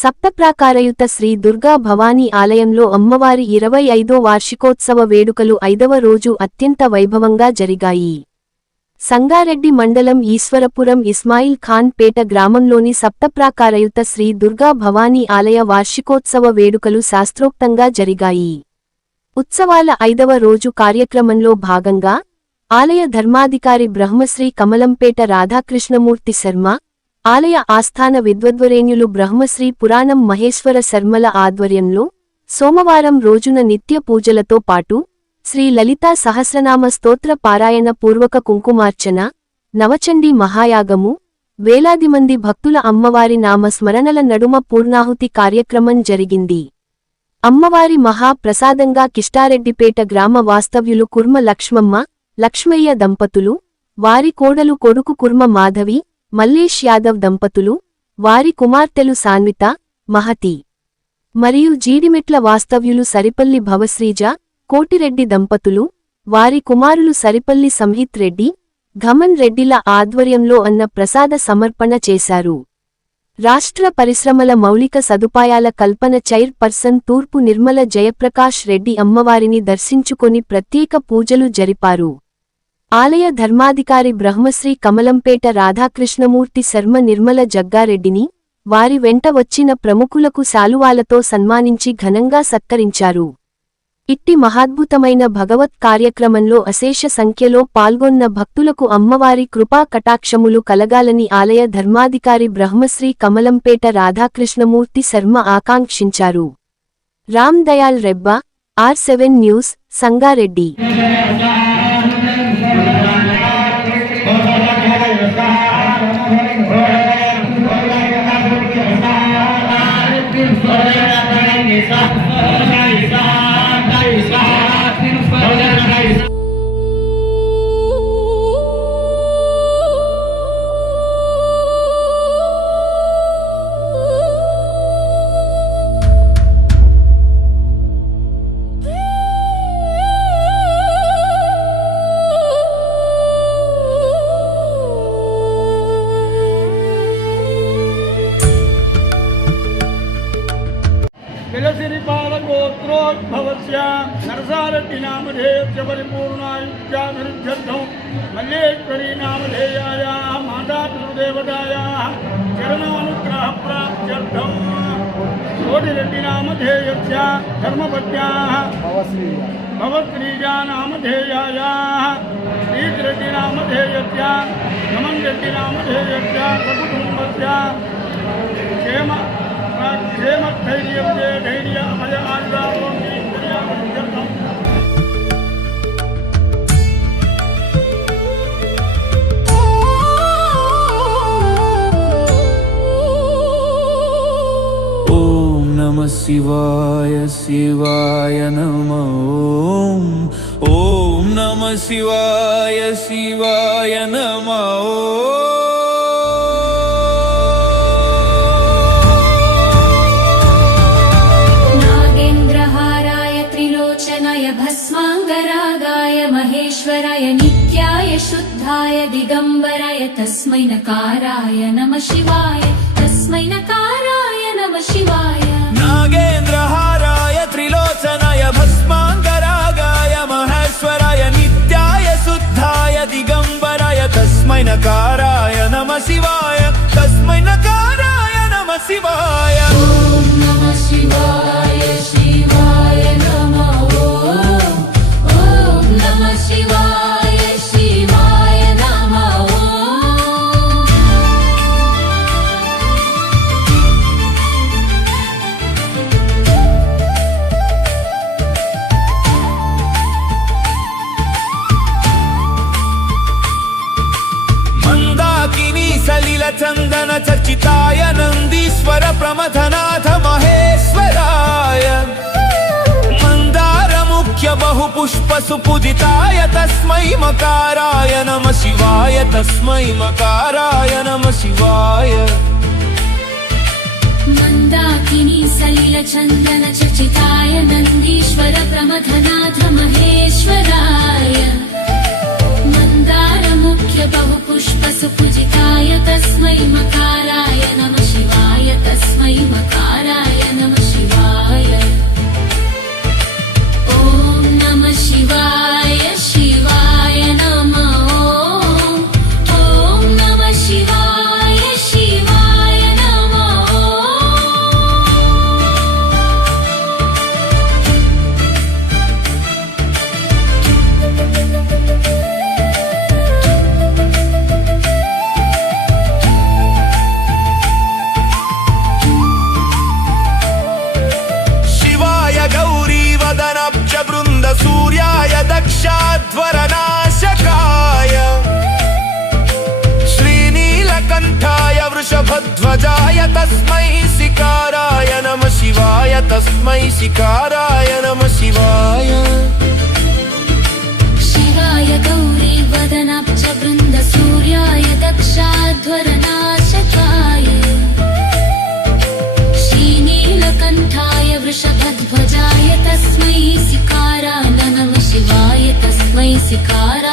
సప్తప్రాకారయుత శ్రీ దుర్గా భవానీ ఆలయంలో అమ్మవారి 25వ వార్షికోత్సవ వేడుకలు 5వ రోజు అత్యంత వైభవంగా జరిగాయి. సంగారెడ్డి మండలం ఈశ్వరపురం ఇస్మాయిల్ ఖాన్ పేట గ్రామంలోని సప్తప్రాకారయుత శ్రీ దుర్గా భవానీ ఆలయ వార్షికోత్సవ వేడుకలు శాస్త్రోక్తంగా జరిగాయి. ఉత్సవాల 5వ రోజు కార్యక్రమంలో భాగంగా ఆలయ ధర్మాధికారి బ్రహ్మశ్రీ కమలంపేట రాధాకృష్ణమూర్తి శర్మ, ఆలయ ఆస్థాన విద్వద్వరేణ్యులు బ్రహ్మశ్రీ పురాణం మహేశ్వర శర్మల ఆధ్వర్యంలో సోమవారం రోజున నిత్య పూజలతో పాటు శ్రీ లలితా సహస్రనామ స్తోత్ర పారాయణ పూర్వక కుంకుమార్చన, నవచండీ మహాయాగము, వేలాది మంది భక్తుల అమ్మవారి నామస్మరణల నడుమ పూర్ణాహుతి కార్యక్రమం జరిగింది. అమ్మవారి మహా ప్రసాదంగా కిష్టారెడ్డిపేట గ్రామ వాస్తవ్యులు కుర్మ లక్ష్మమ్మ, లక్ష్మయ్య దంపతులు, వారి కోడలు కొడుకు కుర్మ మాధవి, మల్లేష్ యాదవ్ దంపతులు, వారి కుమార్తెలు సాన్విత, మహతి మరియు జీడిమెట్ల వాస్తవ్యులు సరిపల్లి భవశ్రీజ, కోటిరెడ్డి దంపతులు, వారి కుమారులు సరిపల్లి సంహిత్ రెడ్డి, ఘమన్ రెడ్డిల ఆధ్వర్యంలో అన్న ప్రసాద సమర్పణ చేశారు. రాష్ట్ర పరిశ్రమల మౌలిక సదుపాయాల కల్పన చైర్ పర్సన్ తూర్పు నిర్మల జయప్రకాష్ రెడ్డి అమ్మవారిని దర్శించుకొని ప్రత్యేక పూజలు జరిపారు. ఆలయ ధర్మాధికారి బ్రహ్మశ్రీ కమలంపేట రాధాకృష్ణమూర్తి శర్మ నిర్మల జగ్గారెడ్డిని, వారి వెంట వచ్చిన ప్రముఖులకు శాలువాలతో సన్మానించి ఘనంగా సత్కరించారు. ఇట్టి మహాద్భుతమైన భగవత్ కార్యక్రమంలో అశేష సంఖ్యలో పాల్గొన్న భక్తులకు అమ్మవారి కృపా కటాక్షములు కలగాలని ఆలయ ధర్మాధికారి బ్రహ్మశ్రీ కమలంపేట రాధాకృష్ణమూర్తి శర్మ ఆకాంక్షించారు. Ram Dayal Rebba, R7 news, Sangareddy. गोत्रोद्भवस्य नरसारेड्डी नामधेयस्य परिपूर्णायुष्याभिवृद्ध्यर्थं मल्लेश्वरी नामधेयायाः मातापितृदेवतायाः चरणानुग्रहप्राप्त्यर्थं कोटिरेड्डी नामधेयस्य धर्मपत्न्याः भवश्रीजा नामधेयायाः श्रीरेड्डी नामधेयस्य घमन् रेड्डी नामधेयस्य सकुटुम्बस्य क्षेमस्थैर्यं धैर्यमय आयुरारोग्यं ॐ नमः शिवाय शिवाय नमः ॐ नमः शिवाय शिवाय नमः भस्मांगरागाय महेश्वराय नित्याय शुद्धाय दिगंबराय तस्मै नकाराय नमः शिवाय तस्मै नकाराय नमः शिवाय नागेन्द्रहाराय त्रिलोचनाय भस्मांगरागाय महेश्वराय नित्याय शुद्धाय दिगंबराय तस्मै नकाराय नमः शिवाय तस्मै नकाराय नमः शिवाय ओम नमः शिवाय शिवाय नमः शिवाय शिवाय नमः मंदाकिनी सलिल चंदन चर्चिताय नंदीश्वर प्रमथनाथ महेश्वराय बहुपुष्प सुपूजिताय तस्मै मकाराय नमः शिवाय तस्मै मकाराय नमः शिवाय मंदाकिनी सलिल चंदन चर्चिताय नंदीश्वर प्रमथनाथ महेश्वराय मंदार मुख्य बहुपुष्प सुपूजिताय तस्मै मकाराय नमः शिवाय तस्मै मकाराय सर्वविघ्नध्वरनाशकाय श्रीनीलकण्ठाय वृषभध्वजाय तस्मै सिकाराय नमः शिवाय तस्मै सिकाराय नमः शिवाय शिवाय गौरी वदनाब्ज वृन्द सूर्याय दक्षाध्वरनाशकाय श्रीनीलकण्ठाय वृषभध्वजाय तस्मै सिकाराय नमः शिवाय तस्मै सिकाराय